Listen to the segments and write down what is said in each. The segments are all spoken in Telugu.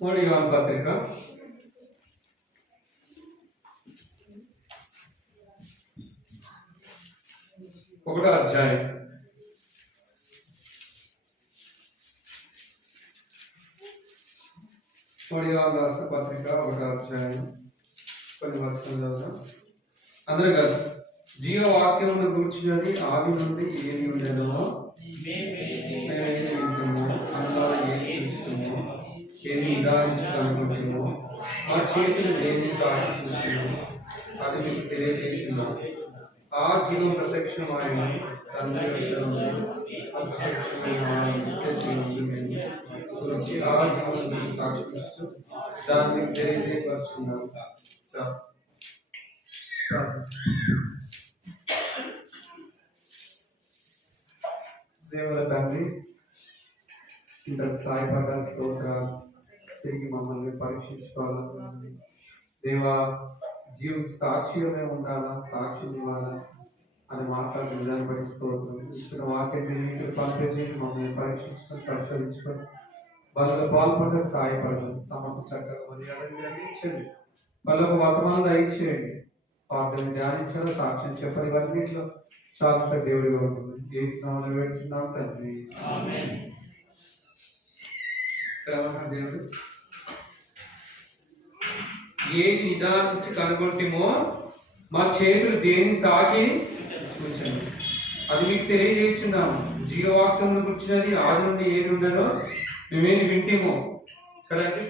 మొదటి యోహాను పత్రిక 1వ అధ్యాయం. మొదటి యోహాను రాసిన పత్రిక 1వ అధ్యాయం కొన్ని వచనాలు చదువుదాం అందరూ కలిసి. జీవవాక్యమును గూర్చినది ఆది నుండి ఏది ఉండేనో అందులో ఏది చూస్తున్నామో ఏది నిదానించాలనుకుంటున్నామో ఆ చేతులు ఏది దాటి చూస్తున్నామో అది మీకు తెలియజేస్తున్నాం. ఆ జీవం ప్రత్యక్షమైన తండ్రి అప్రత్యక్షమైన గురించి ఆ జీవం గురించి సాక్షిస్తూ దాన్ని తెలియజేయపరుచున్నాం. దేవుల తండ్రి, ఇంతకు సాయపడ్డ స్తోత్రాలు. తిరిగి మమ్మల్ని పరీక్షించుకోవాలని దేవా, జీవిత సాక్షిగా ఉండాలా, సాక్షి ఇవ్వాలా అని మాట్లాడిన విధానం బట్టి స్తోత్రం. ఇచ్చిన వాక్యాన్ని మీకు పంపించేసి మమ్మల్ని పరీక్షించుకొని పరిశోధించుకొని వాళ్ళకు పాల్పడ్డ సహాయపడదు. సమస్య చక్కగా మర్యాదగా ఇచ్చండి. వాళ్ళకు వర్తమానం దయచేయండి. వాటిని ధ్యానించడం, సాక్ష్యం చెప్పని ఇవన్నింటిలో చాలా దేవుడిగా ఉంటుంది. ఏ స్నామం వేడుచున్నాం తండ్రి. దేవుడు ఏది నిదానించి కనుగొంటేమో మా చేతులు దేని తాకి చూచండి అది మీకు తెలియజేస్తున్నాము. జీవవాక్యమును గుర్చినది ఆది నుండి ఏది ఉండదో మేమేది వింటేమో కదండి.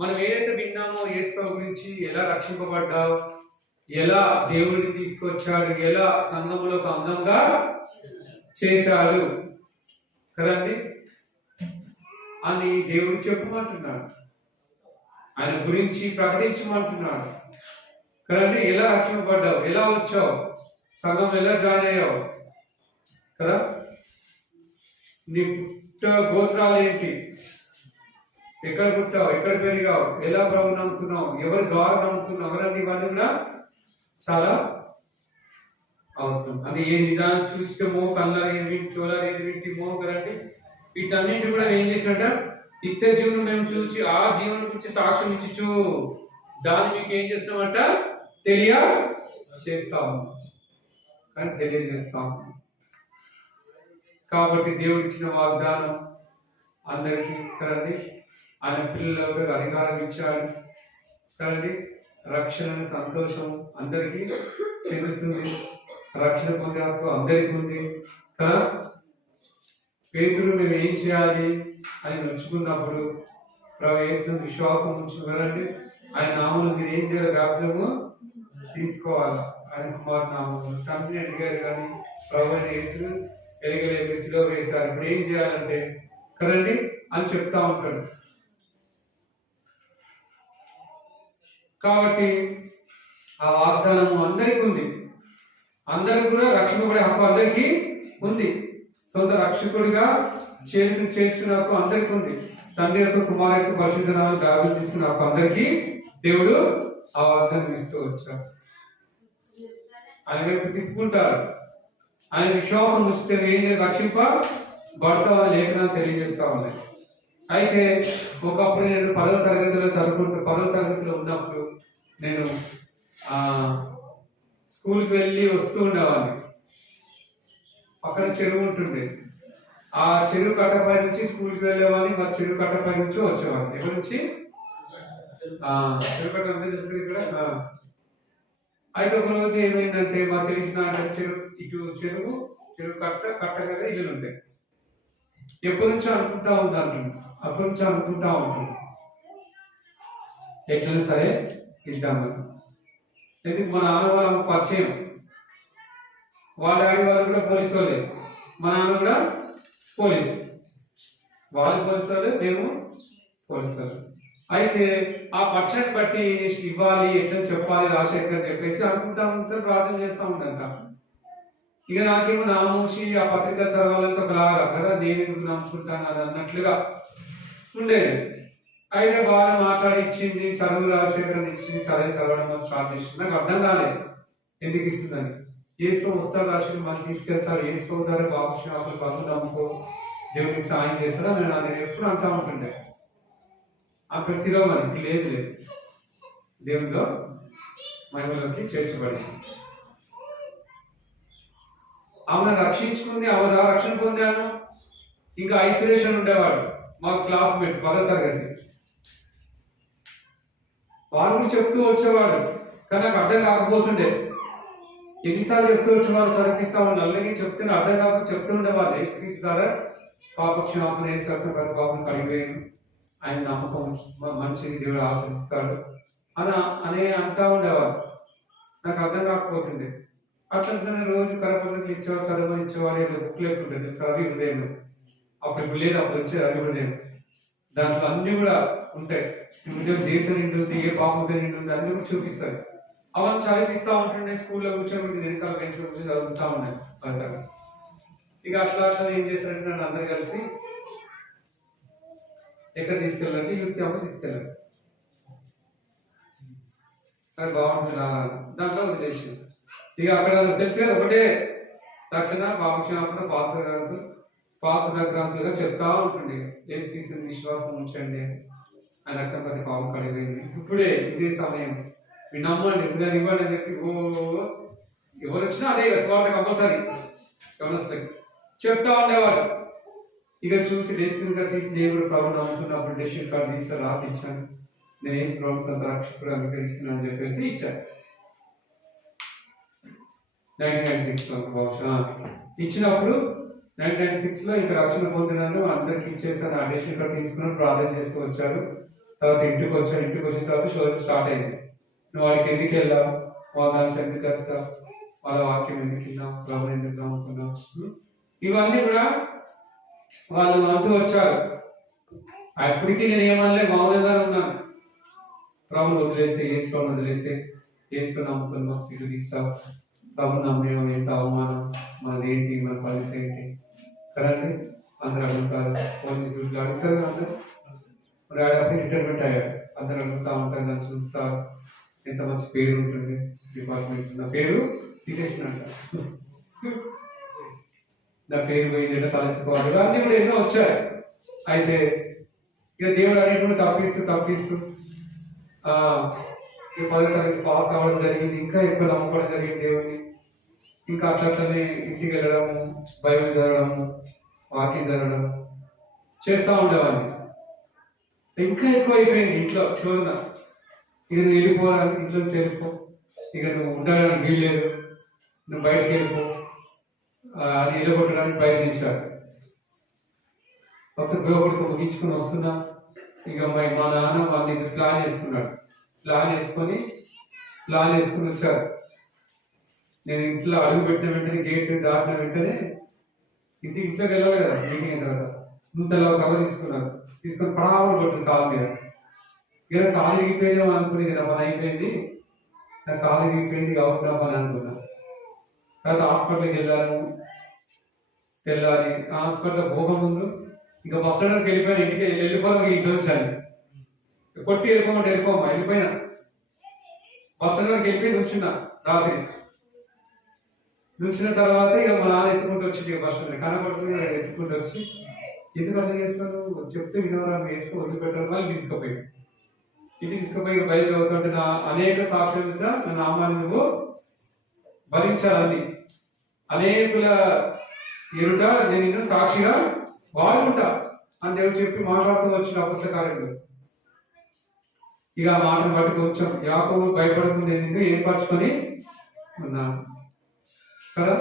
మనం ఏదైతే విన్నామో యేసు గురించి, ఎలా రక్షింపబడ్డావు, ఎలా దేవుడిని తీసుకొచ్చాడు, ఎలా సంఘములకు అందంగా చేశాడు కదండి అని దేవుడు చెప్పమంటున్నాడు. ఆయన గురించి ప్రకటించమంటున్నాడు కదండి. ఎలా రక్షింపబడ్డావు, ఎలా వచ్చావు, సగం ఎలా జాయిన్ అయ్యావు కదా, నీ పుట్ట గోత్రాలు ఏంటి, ఎక్కడ పుట్టావు, ఎక్కడ పెరిగావు, ఎలా ప్రభు నమ్ముకున్నావు, ఎవరి ద్వారా నమ్ముకున్నావు, ఎవరన్నీ ఇవన్నీ కూడా చాలా అవసరం. అది ఏ నిదానం చూస్తేమో, కళ్ళ ఏది చూడాలి ఏది వింటేమో కదండి. వీటన్నింటి కూడా ఏం చేసినట్ట నిత్య జీవనం మేము చూసి ఆ జీవనం గురించి సాక్ష్యం ఇచ్చు దాన్ని మీకు ఏం చేస్తున్నామంట తెలియజేస్తాము కానీ తెలియజేస్తాము. కాబట్టి దేవుడు ఇచ్చిన వాగ్దానం అందరికీ కదండి. ఆయన పిల్లలకు అధికారం ఇచ్చాడు కదండి. రక్షణ సంతోషం అందరికీ చెందుతుంది. రక్షణ పొందే హక్కు అందరికీ ఉంది కదా. పేతురు మేము ఏం చేయాలి అని నడుచుకున్నప్పుడు ప్రవేశం విశ్వాసం ఉంచుకోవాలంటే ఆయన నామలు మీరు ఏం చేయాలి, బాప్తిసము తీసుకోవాలి. ఆయన కుమార్ నామములు తండ్రిని అడిగారు కానీ ప్రభు యేసు ఎలుగలేసిలో వేశారు. ఇప్పుడు ఏం చేయాలంటే కదండి అని చెప్తా ఉంటాడు. కాబట్టి ఆ వాగ్దానము అందరికీ ఉంది. అందరికి కూడా రక్షింపబడే హక్కు అందరికీ ఉంది. సొంత రక్షకుడిగా చేర్చుకునే హక్కు అందరికీ ఉంది. తండ్రి యొక్క కుమారు యొక్క పరిశుద్ధ నామమున బాప్తిసం తీసుకునే హక్కు అందరికీ దేవుడు ఆ వాగ్దానం ఇస్తూ వచ్చాడు. ఆయన వైపు తిప్పుకుంటారు. ఆయన విశ్వాసం ఉంచితే ఏం రక్షింపబడతామని లేఖనాలు తెలియజేస్తా ఉన్నాయి. అయితే ఒకప్పుడు నేను 10వ తరగతిలో చదువుకుంటూ 10వ తరగతిలో ఉన్నప్పుడు నేను స్కూల్కి వెళ్ళి వస్తూ ఉండేవాడిని. పక్కన చెరువు ఉంటుండే. ఆ చెరువు కట్టపై నుంచి స్కూల్కి వెళ్ళేవాడిని, మరి చెరువు కట్టపై నుంచి వచ్చేవాడిని. ఎవరి నుంచి చెరువు కట్ట తెలుసు ఇక్కడ. అయితే ఒక రోజు ఏమైందంటే మాకు తెలిసిన చెరువు కట్టగా ఇల్లు ఉంటాయి. ఎప్పటి నుంచో అనుకుంటా ఉంటాను, అప్పటి నుంచో అనుకుంటా ఉంటాను ఎట్లయినా సరే ఇద్దామని. అయితే మా నాన్న వాళ్ళ పరిచయం, వాళ్ళ డాడీ వాళ్ళు కూడా పోలీసు వాళ్ళే, మా నాన్న కూడా పోలీసు. వాళ్ళు పోలీసు వాళ్ళే, మేము పోలీసు వాళ్ళు. అయితే ఆ పరిచయం బట్టి ఇవ్వాలి, ఎట్లా చెప్పాలి రాజశేఖర్ అని చెప్పేసి అనుకుంటా ప్రార్థన చేస్తూ ఉంటాను. ఇక నాకేమో నామోషి ఆ పత్రిక చదవాలంటే ఒకలాగా కదా, నేను నమ్ముకుంటాను అది అన్నట్లుగా ఉండేది. అయితే బాగా మాట్లాడి ఇచ్చింది, చదువు రాజశేఖరం ఇచ్చింది, చదవడం స్టార్ట్ చేసింది. నాకు అర్థం కాలేదు ఎందుకు ఇస్తుందని. ఏసుకో వస్తారు రాజశేఖరం మనం తీసుకెళ్తారు, ఏసుకోతారు బాబు అసలు బస్సు నమ్ముకో దేవుడికి సాయం చేస్తారా నేను అది ఎప్పుడు అంటా ఉంటుండే. అక్కడ శిరోమణి లేదు లేదు, దేవునిలో మహిమలోకి చేర్చబడి ఆమెను రక్షించుకుంది, ఆమె రక్షణ పొందాను. ఇంకా ఐసోలేషన్ ఉండేవాడు మా క్లాస్మేట్ 10వ తరగతి, వాడు కూడా చెప్తూ వచ్చేవాడు, కానీ నాకు అర్థం కాకపోతుండే. ఎన్నిసార్లు చెప్తూ వచ్చేవాడు, చదివిస్తా ఉండే అలాగే చెప్తే అర్థం కాకపోతే చెప్తుండేవాళ్ళు. ఏసుక్రీస్తు ద్వారా పాపక్షమాపణ, ఏసు పాపం కలిగిపోయాను, ఆయన నమ్మకం మంచిది, దేవుడు ఆశ్రయిస్తాడు అని అంటా ఉండేవాడు. నాకు అర్థం కాకపోతుండే. అట్లా రోజు కరపత్రికలు ఇచ్చేవాడు, చదవని ఇచ్చేవాడు. ఏదో బుక్ లేకుంటుంది చదివి ఉదయం, అప్పుడు ఇప్పుడు లేదు, అప్పుడు వచ్చేది అది ఉదయం. దాంట్లో అన్ని కూడా ఉంటాయి, ఉదయం దేనితో నిండుంది, ఏ పాపంతో నిండుంది అన్ని కూడా చూపిస్తాయి. అవన్నీ చదివిస్తూ ఉంటుండే. స్కూల్లో కూర్చొని వెనకాల బెంచ్ కూర్చొని చదువుతూ ఉన్నాయి ఫలితంగా. ఇక అట్లా ఏం చేశారంటే నన్ను అందరు కలిసి ఎక్కడ తీసుకెళ్ళాలంటే యూత్ క్యాంప్ తీసుకెళ్ళాలి. అది బాగుంటుంది రావాలి, దాంట్లో వదిలేసి ఇక అక్కడ తెలిసి కదా ఒకటే రక్షణ, పాపక్షమాపణ, పాసగ్రాంతులుగా చెప్తా ఉంటుంది. ఏసుక్రీస్తు విశ్వాసం ఉంచండి, ఆయన రక్తంపతి పాపం కడిగిపోయింది. ఇప్పుడే ఇదే సమయం, మీరు నమ్మండి, మీరు ఇవ్వండి అని చెప్పి ఎవరు వచ్చినా అదే స్వార్థ కంపల్సరీ గమనిస్తుంది చెప్తా ఉండేవాడు. ఇక చూసి డెసిషన్ కార్డు తీసి నేను కూడా ప్రభు నమ్ముతున్నప్పుడు డెసిషన్ కార్డు తీసుకొని రాసి ఇచ్చాను. నేను ఏసు ప్రభు సొంత రక్షకుడు అంగీకరిస్తున్నాను అని చెప్పేసి ఇచ్చాను. 1996లో బహుశా ఇచ్చినప్పుడు 1996లో ఇంకా రక్షణ పొందినాను, అందరికి ఇచ్చేసాను. ఆ డెసిషన్ కార్డు తీసుకున్నాను, ప్రార్థన చేస్తూ వచ్చారు. తర్వాత ఇంటికి వచ్చాను. ఇంటికి వచ్చిన తర్వాత షోది స్టార్ట్ అయింది. నువ్వు వాడికి ఎందుకు వెళ్ళావు, వాళ్ళ దాంట్లో ఎందుకు కలిసావు, వాళ్ళ వాక్యం ఎందుకు విన్నావు, ప్రభు ఎందుకు నమ్ముతున్నావు, ఇవన్నీ కూడా వాళ్ళు అంటూ వచ్చారు. అప్పటికీ నేను ఏమనలే, మౌనంగా ఉన్నాను. ప్రభుని వదిలేస్తే, ఏసుకొని వదిలేస్తే, ఏసుకొని నమ్ముకొని మాకు సీటు తీస్తావు, ప్రభు నమ్మేమో ఎంత అవమానం, మనది ఏంటి, మన పరిస్థితి ఏంటి కదండి. అందరూ అడుగుతారు, పోలీసు గురించి అడుగుతారు అందరూ. మరి అప్పుడు రిటైర్మెంట్ అయ్యాడు, అందరూ అడుగుతూ ఉంటారు, నన్ను చూస్తారు, ఎంత మంచి పేరు ఉంటుంది డిపార్ట్మెంట్. నా పేరు తీసేసినట్ట, నా పేరు పోయిందంటే తలెత్తుకోవాలి, అన్నీ కూడా ఎన్నో వచ్చాయి. అయితే ఇక దేవుడు అనేటువంటి తప్పిస్తూ 10వ తరగతి పాస్ అవ్వడం జరిగింది. ఇంకా ఎక్కువ నమ్మకం జరిగింది దేవుడిని. ఇంకా అట్లనే ఇంటికి వెళ్ళడము, బైబిల్ చదవడము, వాకింగ్ చదవడం చేస్తూ ఉండేవాడిని. ఇంకా ఎక్కువ అయిపోయింది ఇంట్లో శోధన. ఇక నువ్వు వెళ్ళిపోవడానికి, ఇంట్లో నుంచి వెళ్ళిపో, ఇక నువ్వు ఉండడానికి వీల్లేదు, నువ్వు బయటకు వెళ్ళిపో అని వెళ్ళగొట్టడానికి ప్రయత్నించాడు. ఒకసారి గృహపడికి ముగించుకుని వస్తున్నా, ఇక మా నాన్న వాళ్ళని ప్లాన్ చేసుకున్నాడు. ప్లాన్ చేసుకుని వచ్చారు. నేను ఇంట్లో అడుగు పెట్టిన వెంటనే, గేట్ దాటిన వెంటనే ఇంట్లోకి వెళ్ళాలి కదా మీటింగ్ అయిన తర్వాత, ఇంతలో కవర్ తీసుకొని పడావలు కొట్టింది కాలు మీద. ఇక కాలు దిగిపోయినా అనుకుని కదా పని అయిపోయింది, నాకు కాలు దిగిపోయింది కాబట్టి పని అనుకున్నా. తర్వాత హాస్పిటల్కి వెళ్ళాలి. హాస్పిటల్ పోక ముందు ఇంకా బస్ స్టాండ్కి వెళ్ళిపోయినా, ఇంటికి వెళ్ళిపోవాలి. ఇంట్లో వచ్చాను, కొట్టి వెళ్ళిపోయినా బస్ స్టాండ్కి వెళ్ళిపోయి నుంచున్నా. రాత్రి నుంచిన తర్వాత ఇక మా నాన్న ఎత్తుకుంటూ వచ్చి బస్ స్టాండ్ కనపడుతుంది, ఎత్తుకుంటూ వచ్చి ఎందుకు అర్థం చేస్తాను చెప్తే వినవరాన్ని వేసుకొని వదిలిపెట్టారు. వాళ్ళు తీసుకుపోయి ఇంటికి తీసుకుపోయి బయట అవుతుంటే నా అనేక సాక్షుల నా నామాన్ని నువ్వు భరించాలని, అనేకుల ఎరుట నేను సాక్షిగా వాడుకుంటా అని దేవుడు చెప్పి మాట్లాడుతూ వచ్చిన అపొస్తలుల కార్యంలో. ఇక ఆ మాటను బట్టి కొంచెం యాకోబు భయపడకుండా నేను ఏర్పరచుకొని ఉన్నాను కదా.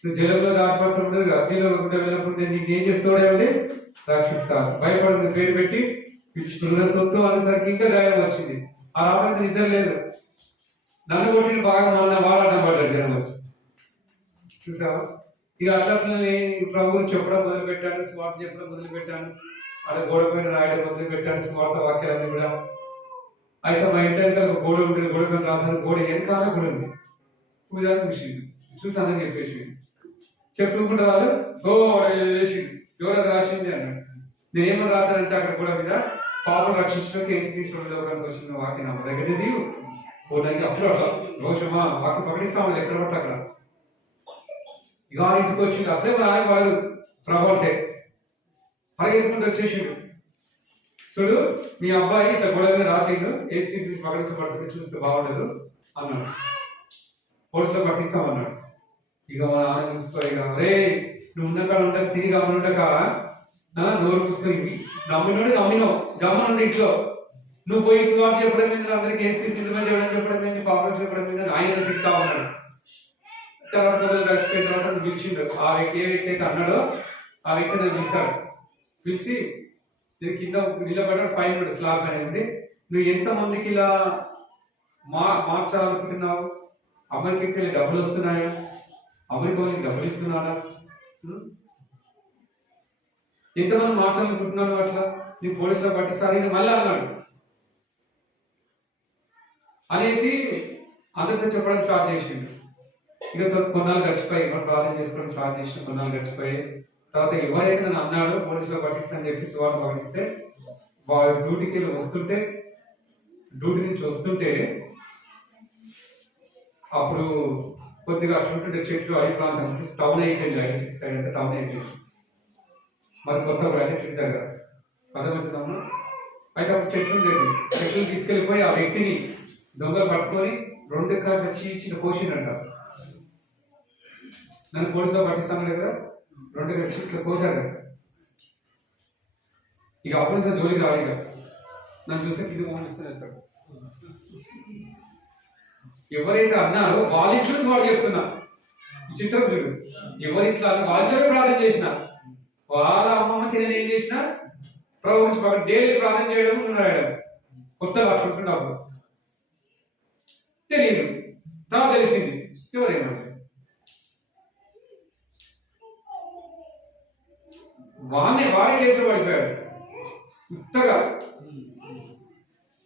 నువ్వు జలంలో దాటిపడుతుండదు, అగ్నిలో వెళ్ళకుండా నీకు ఏం చేస్తాడే రక్షిస్తాను. భయపడుతుంది పేరు పెట్టి పిలుచుకున్న సొత్తు అనేసరికి ఇంకా ధైర్యం వచ్చింది. ఆ రావడానికి నిద్ర లేదు. నన్ను కొట్టిన బాగా మొన్న వాడటం పడ్డాడు జనం వచ్చి, చూసావా. ఇక అట్లనే ప్రభువు చెప్పడం మొదలుపెట్టాను, స్వార్థ చెప్పడం మొదలుపెట్టాను, అలా గోడ పైన రాయడం మొదలుపెట్టాను స్వార్థ వాక్యాలన్నీ కూడా. అయితే మా ఇంటి వెనక ఒక గోడ ఉంటుంది, గోడ పైన రాసాను, గోడ వెనకాల కూడా ఉంది. పూజారి మిషన్ చూసి అందరికి చెప్పేసి చెప్పుకుంటే వాళ్ళు గోడ వేసిండు, ఎవరు రాసింది అన్నాడు. నేనేమని రాశానంటే అక్కడ గోడ మీద పాపం రక్షించడానికి ఏసుక్రీస్తు లోకానికి వచ్చిన వాక్యం నా దగ్గర నీవు పోవడానికి అప్పుడు అట్లా రోషమా వాక్యం ప్రకటిస్తామని ఎక్కడ పట్టు అక్కడ. ఇక ఇంటికి వచ్చింది, అసలే నాయకు వాళ్ళు ప్రభు అంటే పరిగెత్తుకుంటూ వచ్చేసిండు. చూడు మీ అబ్బాయి ఇట్లా గొడవ మీద రాసిండు, ఏసీపీ పగడించబడుతుంది చూస్తే బాగుండదు అన్నాడు. పోలీసులో పట్టిస్తామన్నాడు. ఇక మా నాన్న చూసుకో, ఇక రే నువ్వు ఉన్నకాడ ఉంటా తిరిగి గమనుండక నోరు పూసుకొని నమ్మినావు గమనుండి ఇంట్లో నువ్వు పోయి సువార్త చెప్పడం మీద అందరికి ఏసీపీ నిజమే చెప్పడం మీద పాపం చెప్పడం మీద ఆయన తిరుగుతా ఉన్నాడు. తర్వాత గడిచిపోయిన తర్వాత పిలిచిండు. ఆ వ్యక్తి ఏ వ్యక్తి అయితే అన్నాడో ఆ వ్యక్తి నన్ను పిలిచాడు. పిలిచి నేను కింద నిలబడ్డాడు, పైన స్లాబ్ అనేది, నువ్వు ఎంతమందికి ఇలా మార్చాలనుకుంటున్నావు? అమెరికాకి వెళ్ళి డబ్బులు వస్తున్నాయా? అమెరికా వాళ్ళకి డబ్బులు ఇస్తున్నాడా? ఎంతమంది మార్చాలనుకుంటున్నాను అట్లా నీ పోలీసులో పట్టిస్తాను మళ్ళీ అన్నాడు. అనేసి అందరితో చెప్పడం స్టార్ట్ చేసిండు. ఇక కొన్నాళ్ళు గడిచిపోయి ప్రాసెస్ చేసుకోవడం స్టార్ట్ చేసిన కొన్నాళ్ళు గడిచిపోయి తర్వాత ఎవరైతే నన్ను అన్నాడో పోలీసులో పట్టిస్తా అని చెప్పి సువార్త పట్టిస్తే వాడు డ్యూటీకి వస్తుంటే డ్యూటీ నుంచి వస్తుంటే అప్పుడు కొద్దిగా అట్లుంటుంటే చెట్లు అడి ప్రాంతం టౌన్ అయిపోయింది. ఐటీ సైడ్ అంటే టౌన్ అయిపోయింది. మరి కొత్త ఐటీ సిటీ దగ్గర అర్థమవుతుందమ్మా. అయితే అప్పుడు చెట్లు ఉండేది. చెట్లు తీసుకెళ్ళిపోయి ఆ వ్యక్తిని దొంగలు పట్టుకొని 2 ఎకరాలు చీల్చిన కోసిండంట. నన్ను పోలీసులో పట్టిస్తాను కదా 2 ఎకరాలు ఇట్లా కోసాడు. ఇక అప్పుడు నుంచి జోలికి రావాలి. ఇక నన్ను చూస్తే కింద మోహనిస్తాను వెళ్తాడు. ఎవరైతే అన్నారో వాళ్ళ చూసి వాడు చెప్తున్నా. ఈ చిత్రం చూడు, ఎవరిట్లా వాళ్ళతో ప్రార్థన చేసిన వాళ్ళ అమ్మమ్మకి నేను ఏం చేసిన ప్రభు నుంచి డైలీ ప్రార్థన చేయడం రాయడం కొత్తగా అట్లుంటున్నప్పుడు తెలియదు. తర్వాత తెలిసింది ఎవరైనా వాడే కేసులో పడిపోయాడు కొత్తగా.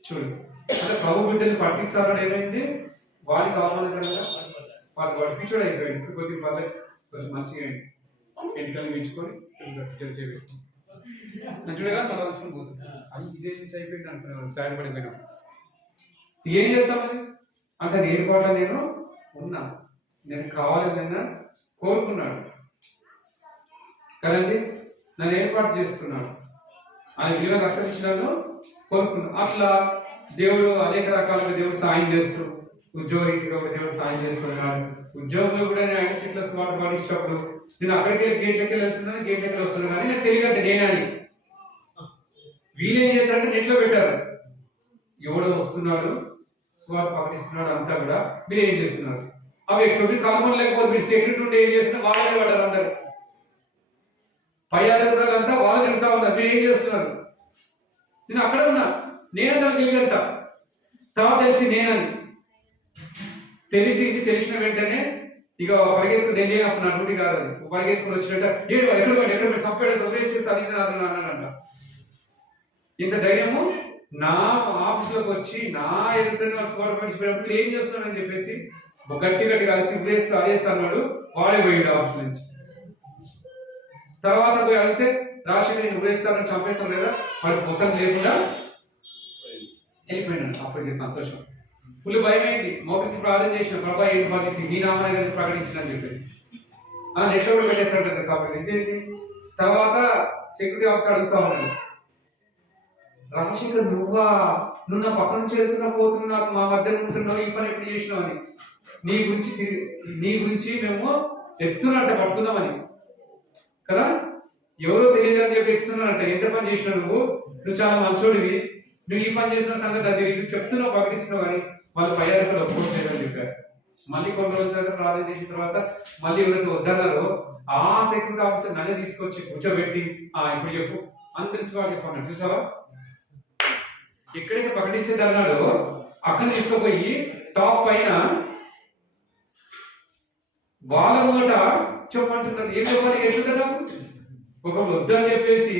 చూడు అంటే ప్రభు బిడ్డలు పట్టిస్తారని ఏమైంది, వాడికి అవమానకరంగా వాడు పట్టించోడు అయిపోయాడు. ఇప్పుడు కొద్దిగా పర్లేదు, కొంచెం మంచిగా ఎన్నికలు మించుకొని మంచిగా తల వచ్చుకొని పోతుంది. అది ఇదే నుంచి అయిపోయింది అనుకున్నాను. సాడ్ పడిపోయినా ఏం చేస్తామని అంటే ఏర్పాటు నేను ఉన్నా, నేను కావాలని కోరుకున్నాడు కదండి, నన్ను ఏర్పాటు చేసుకున్నాడు. ఆయన విలువ రక్షించడాన్ని కోరుకున్నాడు. అట్లా దేవుడు అనేక రకాలుగా దేవుడు సాయం చేస్తూ ఉద్యోగరీతిగా కూడా దేవుడు సాయం చేస్తున్నాడు. ఉద్యోగంలో కూడా నేను ఐటీ సీట్లో స్మార్ట్ పడిచ్చినప్పుడు నేను అక్కడికి వెళ్ళి గేట్లకి వెళ్తున్నాను, గేట్లకి వస్తున్నాను. కానీ నాకు తెలియదంటే నేనే అని. వీళ్ళేం చేశారంటే నెట్లో పెట్టారు, ఎవడో వస్తున్నాడు స్మార్ట్ ప్రకటిస్తున్నాడు అంతా కూడా మీరు ఏం చేస్తున్నారు. ఆ వ్యక్తులు కామన్ లేకపోతే మీరు సెక్యూరిటీ ఉంటే ఏం చేస్తున్నారు, వాళ్ళే పడ్డారు. అందరు పై అధికారులంతా వాళ్ళు వెళ్తా ఉన్నారు, మీరు ఏం చేస్తున్నారు. నేను అక్కడ ఉన్నా, నేనంతా తెలియదంట. తర్వాత తెలిసి నేనని తెలిసిన వెంటనే ఇక పరిగెత్తుకుని వెళ్ళినప్పుడు నా డ్యూటీ కాదు, పరిగెత్తుకుని వచ్చినట్ట ఎక్కడ చంపాడు సర్వేసి అన్నాడంట. ఇంత ధైర్యము నా ఆఫీస్లోకి వచ్చి నా ఎదుగుతున్న స్వార్థపడిపోయినప్పుడు ఏం చేస్తున్నాడని చెప్పేసి గట్టి కలిసి ఉరేస్తూ అదేస్తా అన్నాడు. వాడే పోయాడు ఆఫీస్ నుంచి. తర్వాత పోయి అడిగితే రాష్ట్రం నేను ఉరేస్తానని చంపేస్తాను లేదా, వాడు మొత్తం లేకుండా వెళ్ళిపోయినాడు. అప్పటికి సంతోషం, ఫుల్ భయం అయింది. మోకరికి ప్రార్థన చేసిన, ప్రభా ఏంటి బాధ్యత నీ నామాన్ని ప్రకటించిన చెప్పేసి నెక్స్ట్ కూడా పెట్టేస్తాడు కాబట్టి ఇదేంటి. తర్వాత సెక్యూరిటీ ఆఫీసర్ అడుగుతా ఉన్నాడు, రాజశేఖర్ నువ్వు నా పక్క నుంచి వెళ్తున్నా పోతున్నా మా మధ్య ఉంటున్నావు, ఈ పని ఎప్పుడు చేసినావు అని. నీ గురించి మేము ఎత్తున్నట్ట పట్టుకుందామని కదా, ఎవరో తెలియదు అని చెప్పి ఎత్తున్నానంట. ఎంత పని చేసినావు నువ్వు చాలా మంచోడివి, నువ్వు ఈ పని చేసిన సంగతి అది తెలియదు చెప్తున్నావు ప్రకటిస్తున్నావు అని వాళ్ళు పై అధికారులు ఒప్పుకోలేదని చెప్పారు. మళ్ళీ కొన్ని రోజుల తర్వాత ప్రార్థన చేసిన తర్వాత మళ్ళీ ఎవరైతే వద్దన్నారో ఆ సెక్యూరిటీ ఆఫీసర్ నన్ను తీసుకొచ్చి కూర్చోబెట్టి ఇప్పుడు చెప్పు అంతరించి వాళ్ళు చెప్పన్నాడు. చూసావా, ఎక్కడైతే ప్రకటించేది అన్నాడో అక్కడ తీసుకుపోయి టాప్ పైన వాళ్ళ ముంగట చెప్పమంటున్నారు. ఏం చెప్పాలి, ఎట్లుంటారు ఒక వద్దు అని చెప్పేసి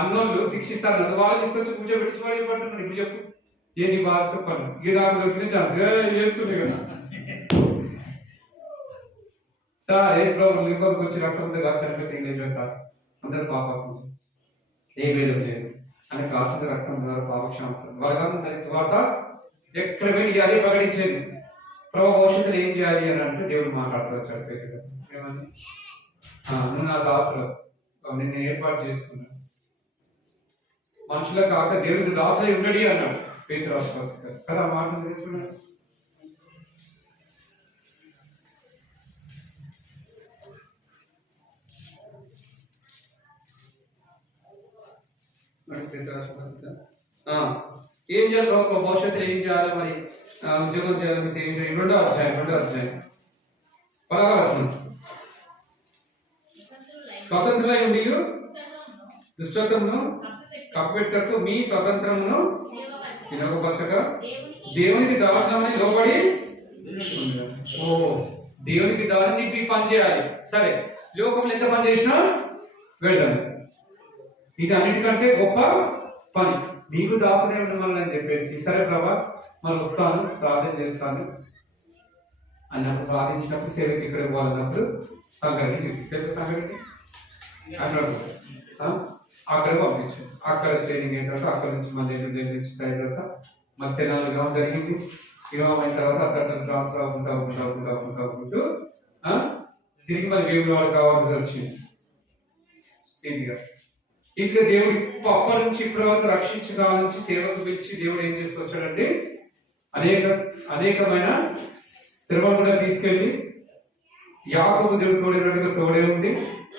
అన్నోళ్ళు శిక్షిస్తారు, వాళ్ళు తీసుకొచ్చి కూర్చోబెట్టి వాడు చెప్పంటున్నాడు. ఇప్పుడు చెప్పు ఏంటి బాగా చెప్పాలి, ఇది నాకు దొరికింది ఛాన్స్ చేసుకునే కదా సార్. ఏ ప్రాబ్లం ఇంకొకరికి వచ్చి రక్తం చనిపోతే ఏం లేదు సార్, అందరు పాపం ఏ వేదం లేదు అని కాల్చిన రక్తం ద్వారా పాపక్షాంశం వాళ్ళ వార్త ఎక్కడ పోయి అదే ప్రకటించేది. ప్రభు భవిష్యత్తులో ఏం చేయాలి అని అంటే దేవుడు మాట్లాడుతూ చనిపోయింది. ఏమని, నువ్వు నా దాసులో నిన్ను ఏర్పాటు చేసుకున్నాను, మనుషుల కాక దేవుడికి దాసులై ఉండడి అన్నాడు పేతురు రాసిన పత్రిక కదా. మాట చూడండి. ఏం చేయాలి భవిష్యత్తులో ఏం చేయాలి మరి ఉద్యోగం చేయాలి ఏం చేయాలి? రెండో అధ్యాయం పదవచనం. స్వతంత్రులై ఉండి దుష్టత్వమును కప్పెట్టకు మీ స్వతంత్రమును వినోగపరచగా దేవునికి దాసులమని లోబడి. ఓ దేవునికి దాసుని పని చేయాలి. సరే, లోకంలో ఎంత పని చేసినా వెళ్ళాలి. ఇది అన్నిటికంటే గొప్ప పని. నీకు దాసునే ఉండమని చెప్పేసి సరే ప్రభా మరి వస్తాను ప్రార్థన చేస్తాను అన్నప్పుడు ప్రార్థించినప్పుడు సేవకి ఇక్కడ పోవాలన్నప్పుడు సంఘానికి తెలుసు. సంఘానికి అక్కడ పంపించాం. అక్కడ ట్రైనింగ్ అయిన తర్వాత అక్కడ నుంచి మళ్ళీ నుంచి తర్వాత మరి తెలంగాణ గ్రామం జరిగింది. వివాహం అయిన తర్వాత అక్కడ ట్రాన్స్ఫర్ అవ్వకుంటూ తిరిగి మళ్ళీ దేవుడు వాళ్ళు కావాల్సి వచ్చింది. ఇంకా దేవుడు అప్పటి నుంచి ఇప్పటి వరకు రక్షించిన కాలం నుంచి సేవకు పిలిచి దేవుడు ఏం చేస్తూ వచ్చాడంటే అనేకమైన శ్రమ కూడా తీసుకెళ్ళి యాకోబు దేవుడు తోడే ఉండి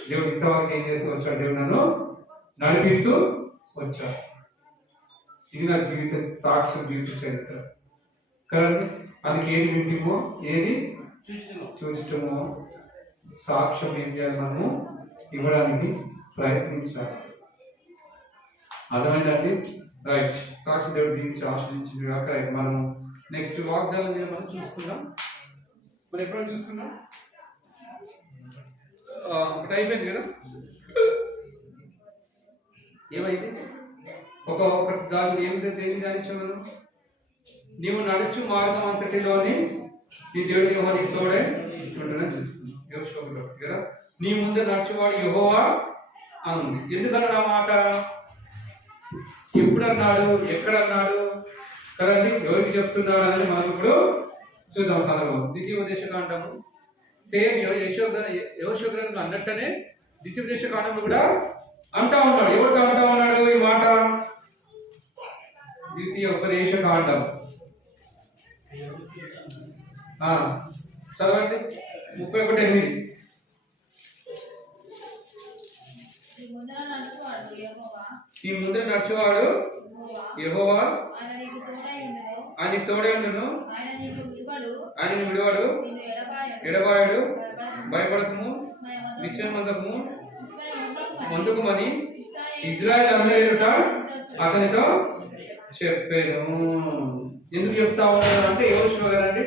దేవుడు ఇంతవరకు ఏం చేస్తూ వచ్చాడు? దేవుడు నన్ను నడిపిస్తూ వచ్చాడు. ఇది నా జీవిత సాక్ష్యం, జీవిత చరిత్ర కదండి. అందుకే ఏది వింటిమో ఏది చూచటమో సాక్ష్యం ఏం చేయాలి? మనము ఇవ్వడానికి ప్రయత్నించాలి. అర్థమైందండి? రైట్. సాక్షి దేవుడు దీనికి ఆశ్రయించింది కాక మనం నెక్స్ట్ వాగ్దానం మీద మనం చూసుకుందాం. మరి ఎప్పుడైనా చూసుకున్నాం ఒకటి అయిపోయింది కదా. ఏమైంది? ఒక దాని ఏమిటో దేని ధ్యానించాను. నీవు నడుచు మార్గం అంతటిలోని నీ దేవుడికి ఎవరికి తోడే ఉంటుందని చూసుకున్నాం. యోషువలో కదా, నీ ముందు నడుచువాడు యెహోవా అని ఉంది. ఎందుకన్నాడు ఆ మాట? ఎప్పుడు అన్నాడు? ఎక్కడ అన్నాడు? కదండి. ఎవరికి చెప్తున్నాడు అనేది మనం ఇప్పుడు చూద్దాం. సందర్భం ద్వితీయోపదేశ కాండము సేమ్ యెహోషువ అన్నట్టనే ద్వితీయోపదేశ కాండంలో కూడా అంటా ఉన్నాడు. ఎవరితో అంటా ఉన్నాడు ఈ మాట? ద్వితీయోపదేశ కాండం చదవండి 31:8. ఈ ముందర నడుచువాడు యెహోవా ఆయన తోడై ఉండును, ఆయన విడువడు, ఎడబాయడు, భయపడకము, విశ్రమందకము ముందుకుమని ఇజ్రాయెల్ అందరిట అతనితో చెప్పాను. ఎందుకు చెప్తా ఉన్నాడు అంటే యోషువ కదండి.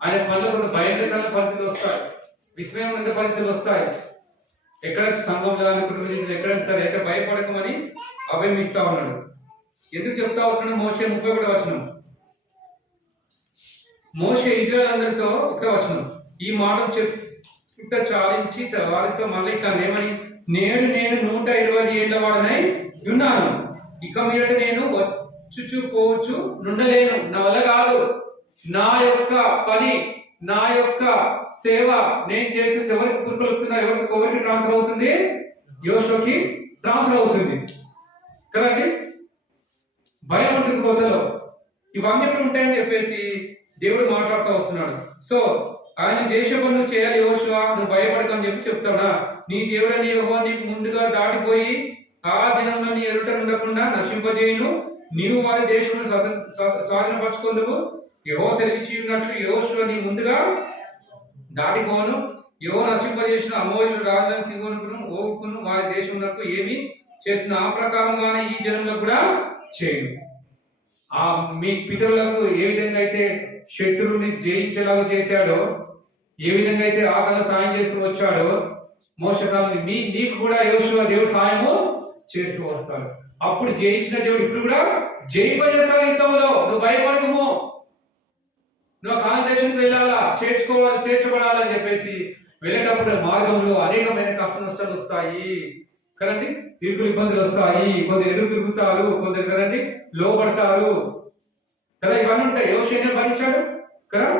ఆయన మళ్ళీ కొంత భయంకరమైన పరిస్థితులు వస్తాయి, విస్మయమైన పరిస్థితులు వస్తాయి. ఎక్కడ సంఘంలో కుటుంబం ఎక్కడైనా సరే అయితే భయపడకమని అభయం ఇస్తా ఉన్నాడు. ఎందుకు చెప్తా వస్తున్నాడు? మోషే 31 మోషే ఇజ్రాయెల్ అందరితో 1 ఈ మాటలు చెప్పుట చాలించి వారితో మళ్ళీ ఇట్లా ఏమని, నేను 120 ఏళ్ల వాడనై ఉన్నాను, ఇక మీదట నేను వచ్చుచు పోవచ్చు నుండలేను, నా వల్ల కాదు. నా యొక్క పని, నా యొక్క సేవ నేను చేసే ఎవరికి పురుకొలుపుతున్నా, ఎవరికి ట్రాన్స్ఫర్ అవుతుంది? యోషువకి ట్రాన్స్ఫర్ అవుతుంది కదండి. భయం ఉంటుంది కోతలో, ఇవన్నీ కూడా ఉంటాయని చెప్పేసి దేవుడు మాట్లాడుతూ వస్తున్నాడు. సో ఆయన చేసే పనులు చేయాలి. యోషువ నువ్వు భయపడకని చెప్పి చెప్తాడా? నీ దేవుడని యెహోవా నీకు ముందుగా దాటిపోయి ఆ జనంలో నీ ఎదుట ఉండకుండా నశింపజేయును, నీవు వారి దేశంలో స్వాధీనపరచుకుందువు. యెహోవా సెలవిచ్చి ఉన్నట్లు యోషువ నీ ముందుగా దాటిపోను. యెహోవా నశింపజేసిన అమోరీయుల రాజధాని సీహోనుకును ఓగుకును వారి దేశంలో ఏమి చేసిన ఆ ప్రకారంగానే ఈ జనంలో కూడా చేయను. మీ పితరులకు ఏ విధంగా అయితే శత్రువుని జయించేలాగా చేశాడో, ఏ విధంగా అయితే ఆకలి సాయం చేస్తూ వచ్చాడో మోసకాలం నీకు కూడా యోషువ దేవుడు సాయము చేస్తూ వస్తాడు. అప్పుడు జయించిన దేవుడు ఇప్పుడు కూడా జయింపజేస్తాడు యుద్ధంలో. నువ్వు భయపడకము, నువ్వు కాని దేశానికి వెళ్ళాలా, చేర్చబడాలని చెప్పేసి వెళ్ళేటప్పుడు మార్గంలో అనేకమైన కష్ట నష్టాలు వస్తాయి కదండి. ఇరుకులు ఇబ్బందులు వస్తాయి, కొందరు ఎదురు తిరుగుతారు, కొందరు కదండి లోపడతారు కదా. ఇవన్నీ ఉంటాయి. యోషువ భరించాడు కదా.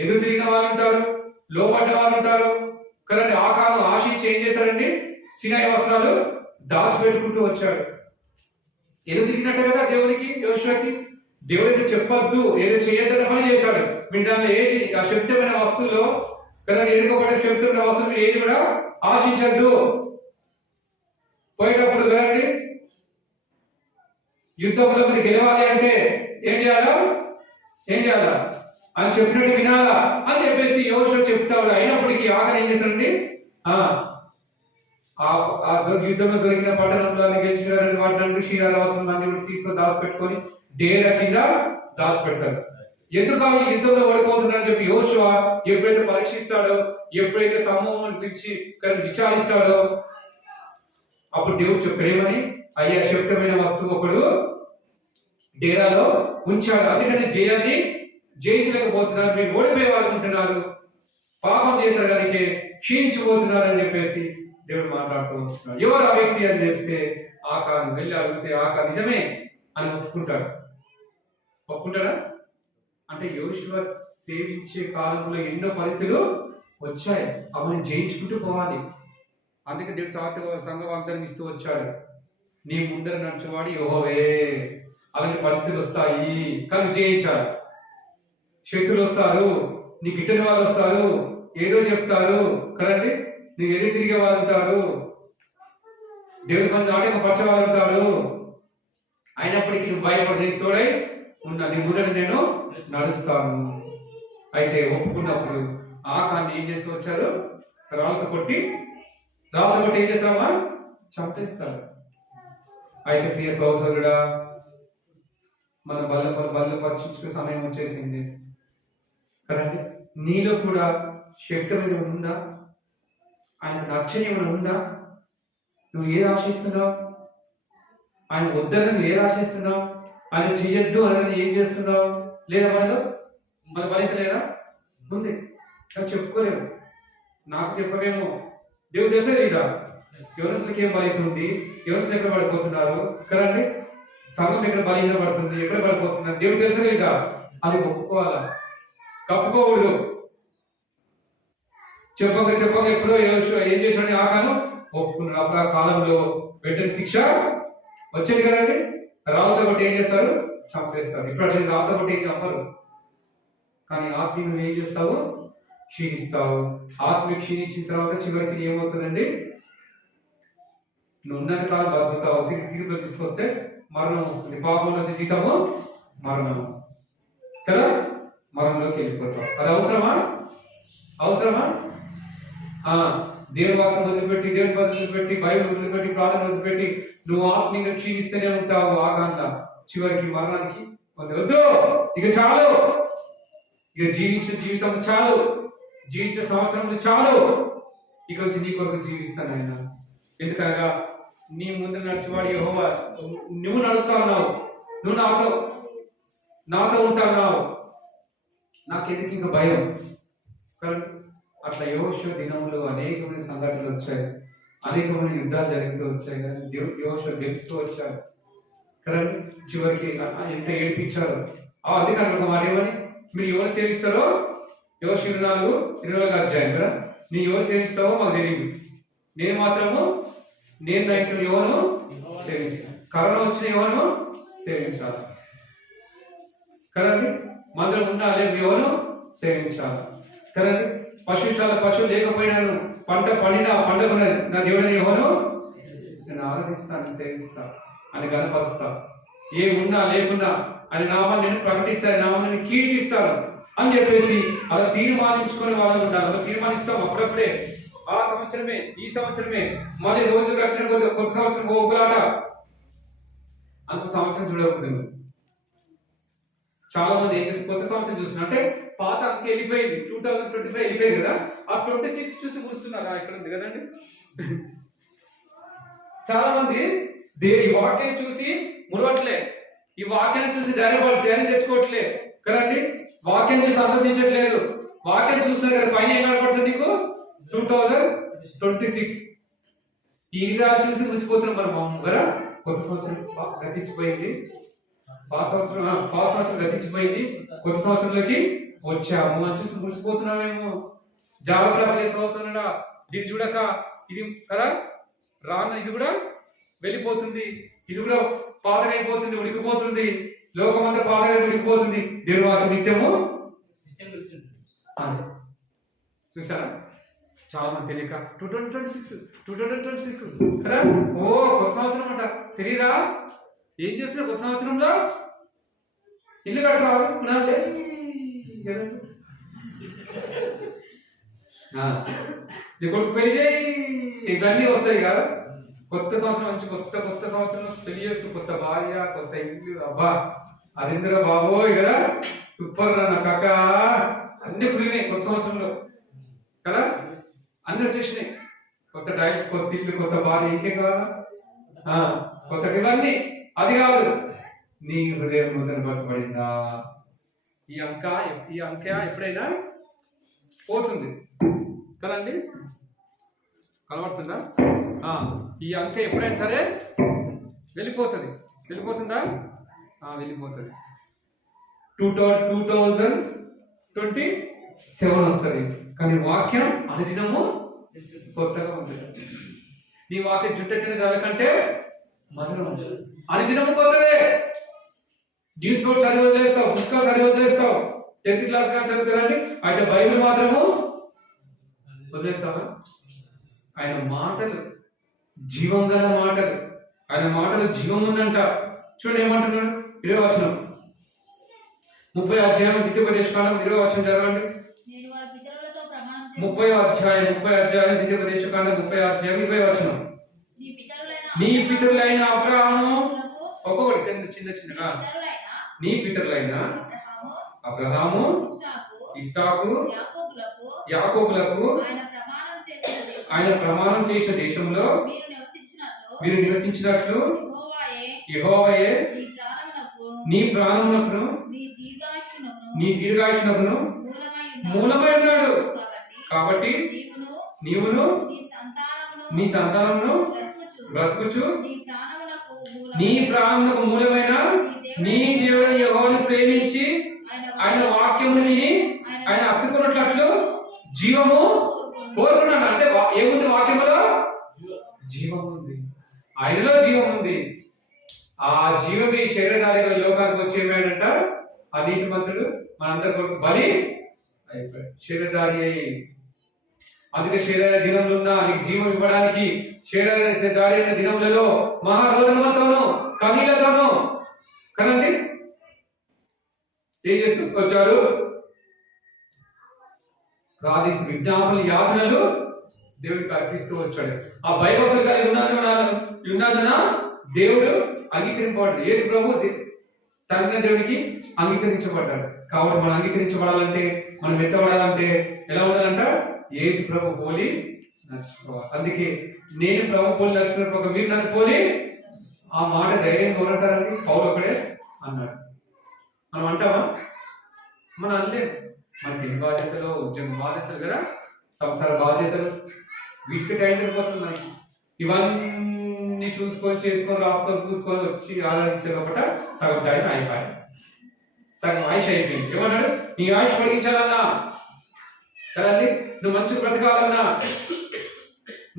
ఎదురు తిరిగిన వాళ్ళు ఉంటారు, లోపడ్డ వాళ్ళు ఉంటారు కదండి. ఆ కాలం ఆశించి ఏం చేశారండి? సినాయి వస్త్రాలు దాచిపెట్టుకుంటూ వచ్చాడు. ఏదో తిరిగినట్టే కదా దేవునికి, యోషువకి. దేవుడు ఏదో చెప్పొద్దు, ఏదో చేయొద్దన్న పని చేశాడు. మీరు దానిలో వేసి ఆ శబ్దమైన వస్తువులో కదా, ఎదుర్కోబడే శబ్దమైన వస్తువులు ఏది కూడా ఆశించద్దు. పోయేటప్పుడు కదండి యుద్ధంలో మీరు గెలవాలి అంటే ఏం చేయాలా అని చెప్పినట్టు వినాలా అని చెప్పేసి యోషువ చెప్తాడు. అయినప్పటికీ ఆఖరి ఏం చేశాడండి, యుద్ధంలో దొరికిన పట్టణంలో గెలిచిన వాటిని శ్రీరావాసం అన్ని తీసుకొని దాచిపెట్టుకొని డేరా కింద దాచిపెడతాడు. ఎందుకు ఆ యుద్ధంలో ఓడిపోతున్నాడని చెప్పి యోషువ ఎప్పుడైతే పరీక్షిస్తాడో, ఎప్పుడైతే సమూహం పిలిచి విచారిస్తాడో, అప్పుడు దేవుడు చెప్పేమని, అయ్యా శక్తమైన వస్తువు ఒకడు డేరాలో ఉంచాడు, అందుకని జయాన్ని జయించలేకపోతున్నారు, మీరు ఓడిపోయే అనుకుంటున్నారు, పాపం చేశారు కనుక క్షీణించిపోతున్నారు అని చెప్పేసి దేవుడు మాట్లాడుతూ వస్తున్నాడు. ఎవరు ఆ వ్యక్తి అని చేస్తే ఆకాను వెళ్ళి అడిగితే ఆకా నిజమే అని ఒప్పుకుంటాడా అంటే యోషువ సేవించే కాలంలో ఎన్నో పరిస్థితులు వచ్చాయి, అవన్నీ జయించుకుంటూ పోవాలి. అందుకే దేవుడు సంఘ వాగ్దానం ఇస్తూ వచ్చాడు, నీ ముందర నడిచేవాడు యెహోవే. అలాంటి పరిస్థితులు వస్తాయి కానీ జయించాలి. శత్రులు వస్తారు, నీ గిట్టని వాళ్ళు వస్తారు, ఏదో చెప్తారు కదండి, నువ్వు ఎదురు తిరిగే వాళ్ళు ఉంటారు, దేవుడి మంది ఆటంకపరిచే వాళ్ళు ఉంటారు. అయినప్పటికీ నువ్వు భయపడి తోడై ఉన్నా, నీ ముందర నేను నడుస్తాను. అయితే ఒప్పుకున్నప్పుడు ఆకాన్ని ఏం చేసి వచ్చారు, రాళ్ళతో కొట్టి ఏం చేస్తామా, చంపేస్తాడు. అయితే ప్రియ సహోదరుడా, మన బల్ల పరీక్షించుకునే సమయం వచ్చేసింది కదండి. నీలో కూడా శక్తి ఏమైనా ఉందా, ఆయన నచ్చని ఏమైనా ఉందా? నువ్వు ఏది ఆశిస్తున్నావు? ఆయన వద్దని నువ్వు ఏది ఆశిస్తున్నావు? ఆయన చెయ్యొద్దు అనేది ఏం చేస్తున్నావు? లేదా మన బలిత లేదా ఉంది, నాకు చెప్పుకోలేము, నాకు చెప్పవేమో, దేవుడు చేసే లేదా? యోనసులకి ఏం బలిత ఉంది, యోనసులు ఎక్కడ పడిపోతున్నారు కదండి, సంఘం ఎక్కడ బలహీన పడుతుంది, ఎక్కడ పడిపోతున్నారు, దేవుడు చేసే లేదా? అది ఒప్పుకోవాలా, కప్పుకోకూడదు. చెప్పక ఎప్పుడో ఏం చేశాడని ఆకాను ఒప్పుకున్నాడు. అప్పుడు ఆ కాలంలో వెంటనే శిక్ష వచ్చేది కదండి, రాళ్ళతో కొట్టి ఏం చేస్తారు, చంపేస్తారు. ఇప్పుడు అట్లా రాళ్ళతో కొట్టి ఏం చంపరు, కానీ ఆత్మీయ నువ్వు ఏం చేస్తావు, క్షీణిస్తావు. ఆత్మీయ క్షీణించిన తర్వాత చివరికి ఏమవుతుందండి, నువ్వు ఉన్నత కాలం బతుకుతావు, తీర్పులో తీసుకొస్తే మరణం వస్తుంది. పాపంలో వచ్చే జీతము మరణం కదా, మరణంలోకి వెళ్ళిపోతావు. అది అవసరమా? దేవుని వాక్యం వదిలిపెట్టి, దేవుని పదం వదిలిపెట్టి, బైబిల్ వదిలిపెట్టి, ప్రార్థన వదిలిపెట్టి నువ్వు ఆత్మీయంగా క్షీణిస్తూనే ఉంటావు. ఆకాండ చివరికి మరణానికి వద్దు, ఇక చాలు, ఇక జీవించే జీవితం చాలు, జీవించే సంవత్సరం చాలు, ఇక వచ్చి నీ కొరకు జీవిస్తాను ఆయన. ఎందుకనగా నీ ముందు నడిచేవాడు యెహోవా, నువ్వు నడుస్తా ఉన్నావు, నువ్వు నాతో ఉంటావు, నాకెందుకు ఇంకా భయం. అట్లా యోషువ దినములు అనేకమైన సంఘటనలు వచ్చాయి, అనేకమైన యుద్ధాలు జరుగుతూ వచ్చాయి, కానీ యోషువ గెలుస్తూ వచ్చాడు కదండి. చివరికి ఎంత ఏడిపించారు. అందుకని ఒక మాట ఏమని, మీరు ఎవరు సేవిస్తారో, యోషువ 24 అధ్యాయం కదా, నీ ఎవరు సేవిస్తావో మాకు తెలియదు, నేను నైట్లు ఎవరు సేవించాను, కరోనా వచ్చిన ఎవరు సేవించాలి కదండి, మందులు ఉన్నా లేదు ఎవరు సేవించాలి కదండి. పశువు లేకపోయినాను, పంట పండిన పంటకు నా దేవుడిని ఎవరు నేను ఆరాధిస్తాను, సేవిస్తాను అని గణపరుస్తా. ఏ ఉన్నా లేకున్నా అని నామాన్ని నేను ప్రకటిస్తాను, నామాన్ని కీర్తిస్తాను అని చెప్పేసి అలా తీర్మానించుకునే వాళ్ళు ఉంటారు. అలా తీర్మానిస్తాం అప్పుడప్పుడే, ఆ సంవత్సరమే ఈ సంవత్సరమే, మళ్ళీ రోజు రక్షణ కొత్త సంవత్సరం ఒకలాట, అంత సంవత్సరం చూడబోతుంది. చాలా మంది ఏం చేస్తారు, కొత్త సంవత్సరం చూస్తున్నారు అంటే పాత అంక వెళ్ళిపోయింది, 2025 వెళ్ళిపోయింది కదా, ఆ 26 చూసి కూర్చున్నారు. ఇక్కడ ఉంది కదండి, చాలా మంది ఈ వాక్యం చూసి మురవట్లే, ఈ వాక్యాన్ని చూసి ధైర్యం తెచ్చుకోవట్లే కదండి, వాక్యం చూసి సంతోషించట్లేదు. వాక్యం చూస్తున్నారు కదా, పైన ఏం కనపడుతుంది నీకు, 2026 ఈ గారు చూసి మురిసిపోతున్నాం మన మామూలు కదా. కొత్త సంవత్సరం గతించిపోయింది, పాత సంవత్సరం గతించిపోయింది, కొత్త సంవత్సరంలోకి వచ్చాము అని చూసి మురిసిపోతున్నామేమో. జాగ్రత్త సంవత్సరం దీన్ని చూడక ఇది కదా రాన్న, ఇది కూడా వెళ్ళిపోతుంది. ఇది కూడా పాతగా అయిపోతుంది, ఉడికిపోతుంది. లోకమంతా పాతగా ఉడికిపోతుంది. దేవుని వాక్యం నిత్యము అదే. చూసారా, చాలా మంది తెలియక 2026 కదా, ఓ కొత్త సంవత్సరం అంట. తెలియదా ఏం చేస్తున్నా? కొత్త సంవత్సరంలో ఇల్లు కట్టరాదు కొడుకు పెళ్లి చేయి, ఇవన్నీ వస్తాయి కదా. కొత్త సంవత్సరం నుంచి కొత్త సంవత్సరం పెళ్లి చేసుకుని కొత్త భార్య, కొత్త ఇల్లు, అబ్బా అది ఎందుకు బాబోయ్ కదా, సూపర్ నా కాక. అన్ని కుదిరినాయి కొత్త సంవత్సరంలో కదా, అన్ని వచ్చేసినాయి. కొత్త టైల్స్, కొత్త ఇల్లు, కొత్త భార్య, ఇంకేం కావాలా? కొత్త ఇవన్నీ. అది కాదు, నీ హృదయం ముద్రించబడిందా? ఈ అంక ఎప్పుడైనా పోతుంది కదండి, కనబడుతుందా? ఈ అంక ఎప్పుడైనా సరే వెళ్ళిపోతుందా? వెళ్ళిపోతుంది. 2027 వస్తుంది. కానీ వాక్యం అనుదినము కొత్తగా ఉంటుంది. నీ వాక్యం చుట్టెత్తిన దానికంటే మధురం. అనుదినము కొత్తదే. న్యూస్ పేపర్ చదివి వదిలేస్తావు, పుస్తకాలు చదివి వదిలేస్తావు. 10th క్లాస్ కానీ చదువుతారండి, అయితే బైబిల్ మాత్రము వదిలేస్తావా? ఆయన మాటలు జీవం గల మాటలు, ఆయన మాటలు జీవం ఉందంట. చూడండి ఏమంటున్నాడు, 20వ వచనం, 30వ అధ్యాయం ద్వితీయోపదేశకాండం 20వ వచనం చదవండి. 30వ అధ్యాయం ద్వితీయోపదేశకాండం 30వ అధ్యాయం 20వ వచనం. నీ పితరులైన అబ్రహాము, ఒక్కొక్కటి కింద చిన్నగా, నీ పితరులైన అబ్రహాము, ఇస్సాకు, యాకోబులకు ఆయన ప్రమాణం చేసిన దేశంలో మీరు నివసించినట్లు యెహోవాయే నీ ప్రాణమునకును నీ దీర్ఘాయుష్నకును మూలమై ఉన్నాడు. కాబట్టి నీవును నీ సంతానమును బ్రతుకుచు నీ ప్రాణమునకు మూలమైన నీ దేవుడు యెహోవాను ప్రేమించి ఆయన వాక్యమును విని ఆయన హత్తుకున్నట్లు జీవము కోరుకున్నాడు. అంటే ఏముంది వాక్యములో? జీవం ఉంది, ఆయనలో జీవం ఉంది. ఆ జీవమే శరీరధారిగా లోకానికి వచ్చి ఏమైందంట, ఆ నీతిమంతుడు మనందరి కొరకు బలి అయిపోయాడు, శరీరధారి అయి. అందుకే శరీర దినములు ఉన్న నీకు జీవం ఇవ్వడానికి శరీరధారి అయిన దినములలో మహారోదనతోనూ కన్నీళ్లతోనూ కదండి ఏం చేస్తూ వచ్చాడు, ప్రార్థిస్తూ విజ్ఞాపనలు, యాచనలు దేవుడికి అర్పిస్తూ వచ్చాడు. ఆ భయభక్తులు కలిగి ఉన్నందున దేవుడు అంగీకరింపబడ్డాడు. యేసు ప్రభు తండ్రి దేవుడికి అంగీకరించబడ్డాడు. కాబట్టి మనం అంగీకరించబడాలంటే, మనం ఎత్తబడాలంటే ఎలా ఉండాలంట? యేసు ప్రభు పోలి నడుచుకోవాలి. అందుకే నేను ప్రభు పోలి నడుచుకున్న మీరు నన్ను పోలి, ఆ మాట ధైర్యంగా ఎవరంటారండి? పౌలు ఒకడే అన్నాడు. మనం అంటామా? మనం అనలేము. మనకి ఎన్ని బాధ్యతలు, ఉద్యోగ బాధ్యతలు కదా, సంసార బాధ్యతలు, వీటికి టైం సరిపోతుంది మనకి. ఇవన్నీ చూసుకొని చేసుకొని రాసుకొని చూసుకొని వచ్చి ఆలోచించే ఒకట సగం టైం అయిపోయింది, సగం ఆయుష్ అయిపోయింది. ఏమన్నాడు? నీ ఆయుష్ పొడిగించాలన్నా కదండి, నువ్వు మంచి బ్రతకాలన్నా,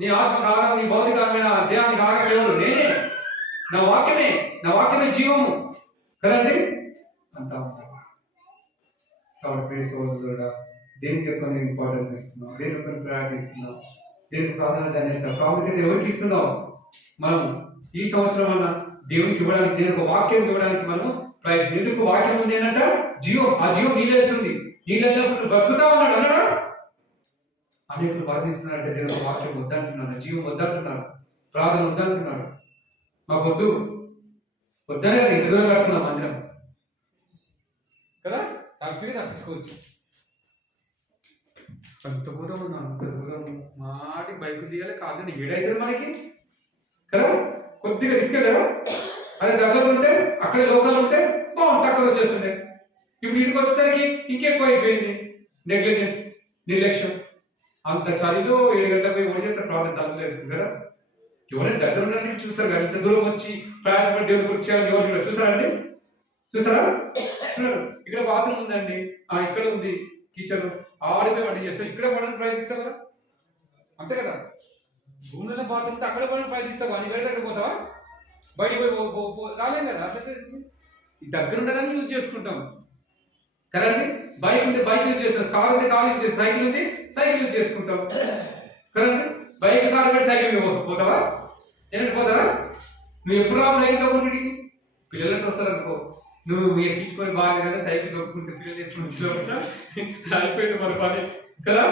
నీ ఆత్మకు ఆగం, నీ భౌతికమైన దేహానికి ఆగం ఎవరు? నేనే, నా వాక్యమే జీవము కదండి అంతా. కాబట్టి కూడా దేనికి ఎక్కువ ఇంపార్టెన్స్ ఇస్తున్నావు, దేనికి ఎక్కువ ప్రయారిటీ ఇస్తున్నావు, దేనికి ప్రాధాన్యత అనేది ప్రాముఖ్యత ఎవరికి ఇస్తున్నావు? మనం ఈ సంవత్సరం అన్న దేవునికి ఇవ్వడానికి, దేనికి వాక్యం ఇవ్వడానికి మనం ప్రయత్నం. ఎందుకు? వాక్యం ఉంది ఏంటంట జీవం. ఆ జీవం నీళ్ళెళ్తుంది, నీళ్ళెళ్ళినప్పుడు బతుకుతా ఉన్నాడు అన్నాడా? అనేకులు ప్రార్థిస్తున్నారంటే దేవునికి వాక్యం వద్దంటున్నాడు, జీవం వద్దంటున్నాడు, ప్రార్థన వద్దంటున్నాడు. మాకు వద్దనే కదా ఇంత దూరం కట్టుకున్నాం మందిరం కదా, హ్యాపీగా తప్పించుకోవచ్చు. అంత దూరం ఉన్నాం, అంత దూరం మాటి బైక్ తీయాలి కాదండి, ఏడైతుంది మనకి కదా, కొద్దిగా రిస్క్ కదా. అదే దగ్గర ఉంటే, అక్కడ లోకల్ ఉంటే బాగుంటుంది, అక్కడ వచ్చేస్తుండే. ఇప్పుడు ఇంటికి వచ్చేసరికి ఇంకెక్కువ అయిపోయింది నెగ్లిజెన్స్, నిర్లక్ష్యం. అంత చలిలో 7 గంటలకు పోయి ఓడి చేస్తారు, ప్రార్థన తలుపులు వేసుకుంటారా? ఎవరైనా దగ్గర ఉండడానికి చూస్తారు కానీ ఇంత దూరం వచ్చి ప్రయాసపడి దేవుడి గురించి చేయాలని ఎవరు చూడారు? చూసారండి? చూసారా? చూడరు. ఇక్కడ బాత్రూమ్ ఉందండి, ఇక్కడ ఉంది కిచెన్, ఆడిపోయి వంట చేస్తారు, ఇక్కడ వండడానికి ప్రయత్నిస్తారు కదా, అంతే కదా. భూమిలో బాత్రూమ్ ఉంటే అక్కడ కూడా పై తీస్తావా? నీ వేరే దగ్గర పోతావా? బయటికి పోయి రాలేం కదా. అట్లా దగ్గర ఉండదని యూజ్ చేసుకుంటాం కదండి. బైక్ ఉంటే బైక్ యూజ్ చేస్తాం, కార్ ఉంటే కార్ యూజ్ చేస్తాం, సైకిల్ ఉంటే సైకిల్ యూజ్ చేసుకుంటాం కదండి. బైక్ కార్ పెట్టి సైకిల్ మీద పోతావా? ఏంటంటే పోతారా? నువ్వు ఎప్పుడు రా సైకిల్ తగ్గుంటే పిల్లలంటే వస్తారు అనుకో, నువ్వు ఎక్కించుకొని బాగా కదా సైకిల్ తొక్కుంటే పిల్లలు వేసుకుని అయిపోయింది మన పని కదా.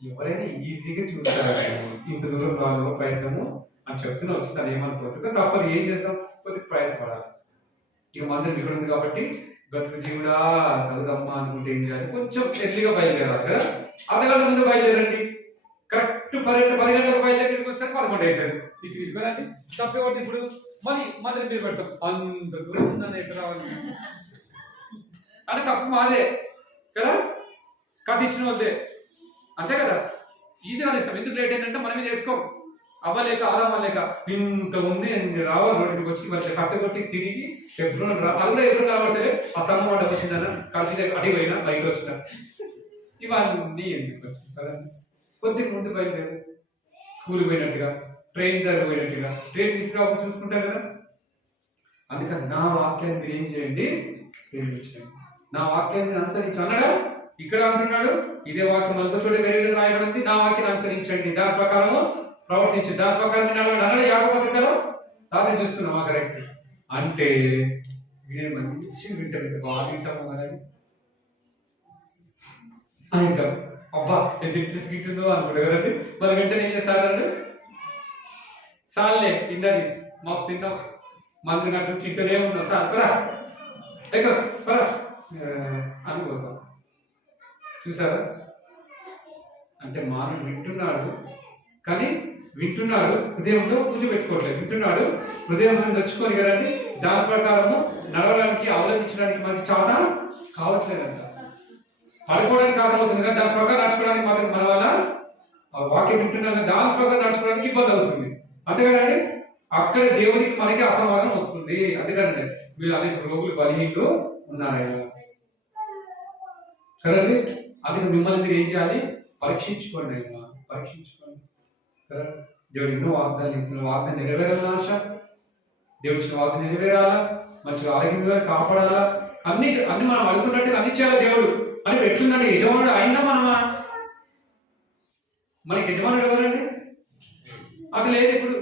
ఎవరైనా ఈజీగా చూస్తారు ఇంత దూరం రావాలో ప్రయత్నము అని చెప్తున్నా వచ్చిస్తాను ఏమనుకోవద్దు. తప్పదు, ఏం చేస్తాం, కొద్దిగా ప్రయాసపడాలి. ఇక మందిరం ఇక్కడ ఉంది కాబట్టి బతుకు జీవుడా తగుదమ్మా అనుకుంటే ఏం చేయాలి, కొంచెం ఎర్లీగా బయలుదేరాలి కదా. అర్ధగంట ముందు బయలుదేరండి, కరెక్ట్ 10 గంటలకు బయలుదేరికి వస్తే 11 అవుతుంది. ఇది కదండి తప్పేవాడు. ఇప్పుడు మళ్ళీ మందిరం మీరు పెడతాం, అంత దూరం ఉందని ఎట్లా రావాలి అంటే తప్పు మాదే కదా, కట్టించిన వాళ్ళదే అంతే కదా. ఈజీగా ఇస్తాం. ఎందుకు లేట్ అయిందంటే మనమే చేసుకోం, అవ్వలేక ఆదమ్మలేక ఇంత ఉంది రావాలి రోడ్డుకి వచ్చి మళ్ళీ కట్టగొట్టి తిరిగి ఎప్పుడు అది కూడా ఎప్పుడు కనబడితే ఆ స్తంభం వాట వచ్చిందన్న కలిసి అడిగి పోయినా బయట వచ్చిన ఇవన్నీ ఎందుకు వచ్చింది కదండి. కొద్ది ముందు బయలుదేరు, స్కూల్కి పోయినట్టుగా, ట్రైన్ దగ్గర పోయినట్టుగా, ట్రైన్ మిస్ కాకుండా చూసుకుంటారు కదా. అందుకని నా వాక్యాన్ని మీరు ఏం చేయండి, ప్రేమించండి. నా వాక్యాన్ని అనుసరించి అన్నాడా ఇక్కడ అంటున్నాడు. ఇదే వాక్యం మరొక చోట వేరే రాయబడింది, నా వాక్యాన్ని అనుసరించండి, దాని ప్రకారము ప్రవర్తించి దాని ప్రకారం అన్నాడు. యాగపత్రికలో రాత్రి చూసుకున్నాం ఆ కరెక్ట్ అంటే మంచి వింటాం, ఇంత బాగా వింటాము కదండి. ఇంకా అబ్బా ఎంత ఇంట్రెస్ట్ గిట్టుందో అనుకుంటా కదండి. మరి వెంటనే ఏం చేస్తారండి, సార్లే ఇన్నది మస్తు తింటాం, మంది నట్టు తింటూనే ఉన్నాం, సార్ పరా పరా అనుకోతాం. చూసారా అంటే మానవుడు వింటున్నాడు కానీ వింటున్నాడు, హృదయంలో కూర్చోబెట్టుకోవట్లేదు. వింటున్నాడు, హృదయంలో నచ్చుకొని కదండి. దాని ప్రకారము నడవడానికి అవలంబించడానికి మనకి చాలా కావట్లేదంట. పడుకోవడానికి చాలా అవుతుంది కదా, దాని ప్రకారం నడుచుకోవడానికి మాత్రం మన వల్ల వాక్యం వింటున్నాను, దాని ప్రకారం నడుచుకోవడానికి ఇబ్బంది అవుతుంది. అంతేకాదండి అక్కడ దేవుడికి మనకి అసమాధానం వస్తుంది. అందుకనండి మీరు అనేక రోగులు బలహీనలు ఉన్నారయ్యా కదండి. అందుకే మిమ్మల్ని మీరు ఏం చేయాలి, పరీక్షించుకోండి అయ్యా, పరీక్షించుకోండి కదా. దేవుడు ఎన్నో వాగ్దానాలు ఇస్తున్న వాగ్దానం నెరవేరాలని ఆశ, దేవుడు ఇచ్చిన వాగ్దానం నెరవేరాలా, మంచిగా ఆరోగ్యంగా కాపాడాలా, అన్ని మనం అనుకున్నట్టుగా అన్ని చేయాలి దేవుడు అని ఎట్లుందంటే యజమానుడు అయినా మనకి యజమానుడు ఎవరండి, అది లేదు. ఇప్పుడు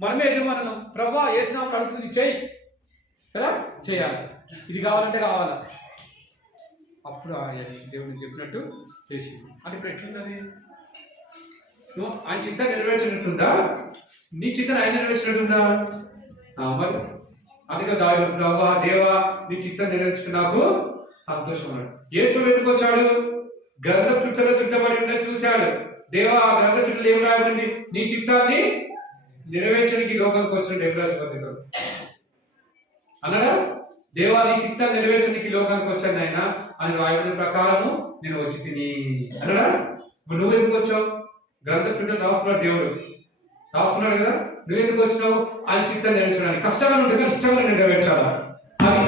మనమే యజమానులం. ప్రభా వేసినప్పుడు అడుగుతుంది చెయ్యి కదా, చేయాలి, ఇది కావాలంటే కావాలా, అప్పుడు దేవుడు చెప్పినట్టు చేసి. అంటే ఇప్పుడు ఎట్లున్నది, ఆయన చింత నెరవేర్చినట్టుందా, నీ చింతన ఆయన నెరవేర్చినట్టుందా? మరి అందుకే ప్రభా దేవా నీ చింత నెరవేర్చుకు నాకు సంతోషం అన్నాడు. యేసు ఎందుకు వచ్చాడు, గ్రంథ చుట్టలో చుట్టబడి ఉన్నది చూశాడు. దేవా ఆ గ్రంథ చుట్టలు ఏమి రాయబడింది, నీ చిత్తాన్ని నెరవేర్చడానికి లోకానికి వచ్చిన ఎబ్రాజు పత్రికలు అన్నాడా. దేవా నీ చిత్తాన్ని నెరవేర్చడానికి లోకానికి వచ్చాను ఆయన అని రాయబడిన ప్రకారము నేను వచ్చి తిని అన్నాడా. నువ్వు ఎందుకు వచ్చావు, గ్రంథ చుట్టలు రాసుకున్నాడు దేవుడు, రాసుకున్నాడు కదా. నువ్వెందుకు వచ్చినావు, ఆయన చిత్తాన్ని నెరవేర్చడానికి. కష్టంగా ఉంటుంది, ఇష్టంగా నెరవేర్చాలా, అది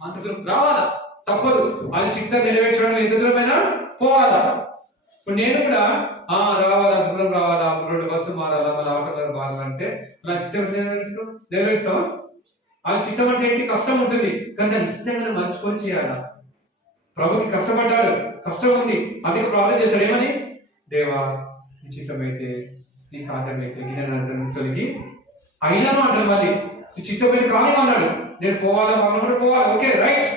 అంత దూరం రావాలా, తప్పదు. అది చిత్తాన్ని నెరవేర్చడానికి ఎంత దూరమైనా పోవాలా. ఇప్పుడు నేను కూడా రావాలా, దూరం రావాలా, 2 బస్సులు మారాలా, మళ్ళీ ఆటోలో మారాలంటే నా చిత్తం నెరవేరుస్తావా? ఆ చిత్తం అంటే ఏంటి, కష్టం ఉంటుంది కానీ దాన్ని ఇష్టంగా మంచుకొని చేయాలా. ప్రభుకి కష్టపడ్డాడు, కష్టం ఉంది, అందుకే ప్రార్థన చేస్తాడు. ఏమని, దేవా నీ చిత్తమైతే నీ సాధ్యమైతే గిన్నె తొలగి అయినాను అంటాడు. మళ్ళీ నీ చిత్తమైతే కానీ అన్నాడు. నేను పోవాలా, మనం పోవాలి, ఓకే రైట్,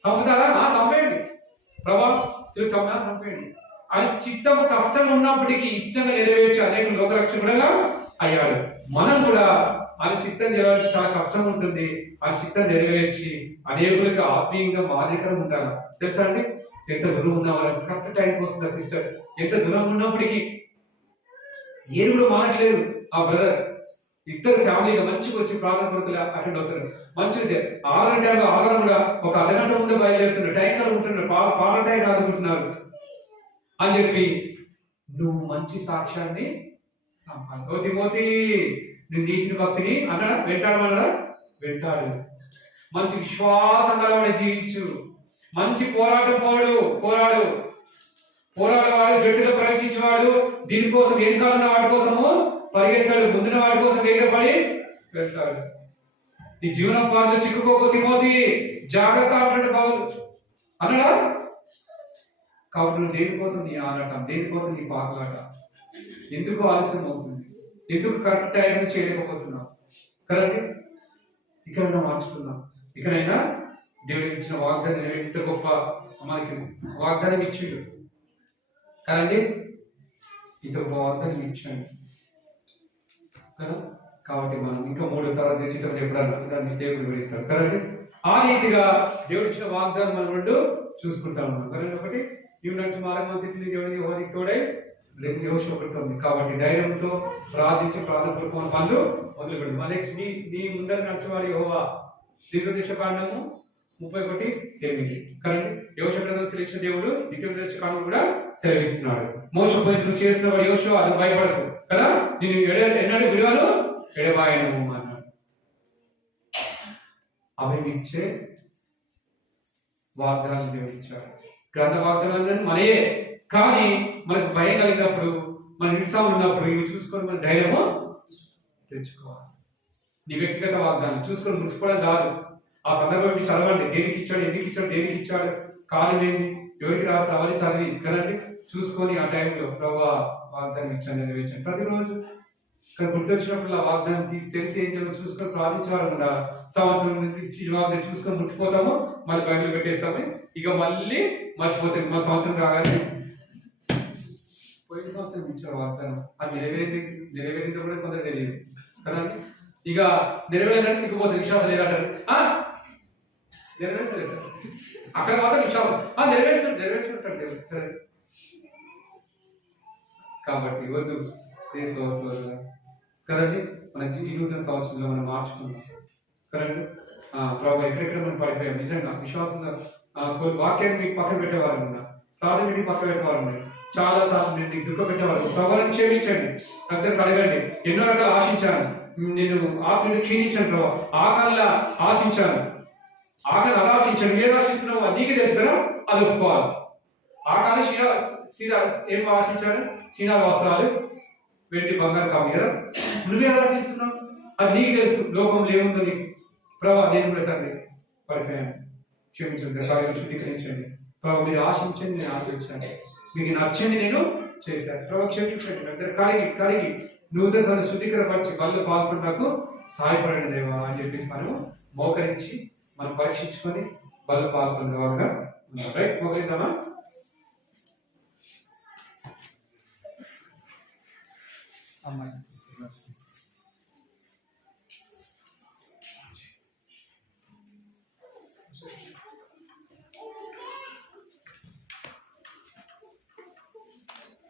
చంపుతారా, చంపేయండి ప్రభా, చంపేయండి. అది చిత్తం కష్టం ఉన్నప్పటికీ ఇష్టంగా నెరవేర్చి అనేక లోకరక్షకుడుగా అయ్యాడు. మనం కూడా ఆయన చిత్తం నెరవేర్చి చాలా కష్టం ఉంటుంది, ఆ చిత్తం నెరవేర్చి అనేకులకి ఆత్మీయంగా మాదిరికరం ఉండాలి. తెలుసా అండి, ఎంత దూరం ఉన్నామని కరెక్ట్ టైంకి వస్తుంది సిస్టర్. ఎంత దూరం ఉన్నప్పటికీ ఏం కూడా మానట్లేదు ఆ బ్రదర్. ఇద్దరు ఫ్యామిలీగా మంచిగా వచ్చి ప్రార్థన కొడుకులు అటెండ్ అవుతారు. మంచిగా 6 గంటలు 6 కూడా ఒక అర్ధగంట ముందే బయలుదేరుతున్నారు, టైంలో ఉంటున్నారు, పాల టైం ఆదుకుంటున్నారు అని చెప్పి నువ్వు మంచి సాక్ష్యాన్ని సంపాదించు. తిమోతి నువ్వు నీతిని భక్తిని అన్నాడా, వెంటాడమన్నాడా, వెంటాడు. మంచి విశ్వాసం కలవాడి జీవించు, మంచి పోరాడు. పోరాడేవాడు, జట్టులో ప్రవేశించేవాడు, దీనికోసం వెనుకాలన్న వాటి కోసము పరిగెత్తాడు, ముందున్న వాటి కోసం వేగపడి వెళ్తాడు. ఈ జీవనోపాధిలో చిక్కుకోకు తిమోతి, జాగ్రత్త అంటాడు పౌలు అన్నాడా? కాబట్టి నువ్వు దేనికోసం నీ ఆరాటం, దేనికోసం నీ పాకలాట, ఎందుకు ఆలస్యం అవుతుంది, ఎందుకు కరెక్ట్ టైం చేయలేకపోతున్నావు కదండి? ఇక్కడైనా మార్చుకున్నాం, ఇక్కడైనా దేవుడు ఇచ్చిన వాగ్దానం ఎంత గొప్ప మనకి వాగ్దానం ఇచ్చిండు కదండి, ఇంత గొప్ప వాగ్దానం ఇచ్చాడు కదా. కాబట్టి మనం ఇంకా 3వ తరగతి చిత్రం ఎప్పుడన్నా దాన్ని సేవలు వివరిస్తారు కదండి. ఆ రీతిగా దేవుడు ఇచ్చిన వాగ్దానం మనం రెండు చూసుకుంటా ఉన్నాం కదండి. ఒకటి ఇవి నడిచి మారమని దేవుడికి ఎవరికి తోడై యోషపడుతుంది. కాబట్టి ధైర్యంతో ప్రార్థించి ప్రార్థన పనులు మొదలు పెడతాం. నెక్స్ట్ నీ ముందర నడిచేవాడు యెహోవా, ద్వితీయోపదేశకాండము 31:8 కదండి. యోషగ్రంథం సెలక్షణ దేవుడు ద్వితీయోపదేశకాండం కూడా సెలవిస్తున్నాడు. మోసపోయి నువ్వు చేసిన వాడు యోషువ, అది భయపడకు కదా, నేను ఎన్నడూ విడువను ఎడబాయను అన్నాడు. అవి ఇచ్చే వాగ్దానాలు దేవుడు ఇచ్చాడు. గ్రంథ వాగ్దానాలు మనయే, కానీ మనకు భయం కలిగినప్పుడు, మన నిరుత్సాహం ఉన్నప్పుడు ఇవి చూసుకొని మన ధైర్యము తెచ్చుకోవాలి. నీ వ్యక్తిగత వాగ్దానం చూసుకొని మురిసిపోవడం కాదు. ఆ సందర్భం చదవండి, దేనికి ఇచ్చాడు, ఎందుకు ఇచ్చాడు, దేనికి ఇచ్చాడు, కారణం ఏంటి, ఎవరికి రాసిన అవన్నీ చదివి కదండి చూసుకొని ఆ టైంలో ప్రభువా వాగ్దానం ఇచ్చాను నెరవేర్చాను. ప్రతిరోజు ఇక్కడ గుర్తొచ్చినప్పుడు ఆ వాగ్దానం తెలిసి ఏం చేయాలో చూసుకొని ప్రార్థించేవారు కూడా. సంవత్సరం నుంచి ఇచ్చి వాగ్దానం చూసుకొని మురిసిపోతాము, మళ్ళీ బయటలో పెట్టేస్తాము, ఇక మళ్ళీ మర్చిపోతాం. మన సంవత్సరం రాగానే పోయిన సంవత్సరం ఇచ్చారు వాగ్దానం, అది నెరవేరిందో కూడా కొందరు తెలియదు కదా. ఇక నెరవేరని సిగ్గుపోతుంది, విశ్వాసం లేదంటారు, నెరవేర్చలేదు అక్కడ మాత్రం విశ్వాసం, నెరవేర్చుంటాడు. కాబట్టి వద్దు కదండి. మన ఈ నూతన సంవత్సరంలో మనం మార్చుకుందాం కదండి. ప్రభావ ఎక్కడెక్కడ మనం పడిపోయాం నిజంగా విశ్వాసంగా. వాక్యాన్ని మీకు పక్కన పెట్టేవారు ఉన్నారు, ప్రార్థన మీకు పక్కన పెట్టేవారు ఉన్నారు, చాలా సార్లు నేను నీకు దుఃఖ పెట్టేవారు. ప్రభావాన్ని క్షమించండి, దగ్గర కడగండి. ఎన్నో రకాలు ఆశించాను, నేను ఆత్మని క్షీణించాను ప్రభావ, ఆకలిలా ఆశించాను, ఆకలి అలా ఆశించాను. ఏం ఆశిస్తున్నావు అది నీకు తెలుసు కదా, అది ఒప్పుకోవాలి. ఆకలి ఏం ఆశించాడు, సీనాల వస్త్రాలు, వెండి బంగారు కాదు కదా, నువ్వే ఆశిస్తున్నావు, అది నీకు తెలుసు. లోకంలో ఏముందో నీకు. ప్రభావ నేను కూడా తండ్రి పడిపోయాను, క్షమించండి, కార్యం శుద్ధీకరించండి ప్రభావ. మీరు ఆశించండి, నేను ఆశించాను, మీకు నచ్చింది నేను చేశాను ప్రభావ, క్షమించండి. అందరు కడిగి నూతన శుద్ధీకరపరిచి వాళ్ళు పాల్గొని నాకు సహాయపడండి దేవా అని చెప్పేసి మనము మోకరించి మనం పరీక్షించుకొని వాళ్ళు పాల్గొనే వాళ్ళగా ఉన్నాం. రైట్, మోకరిద్దామా? అమ్మాయి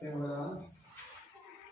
దేవుడా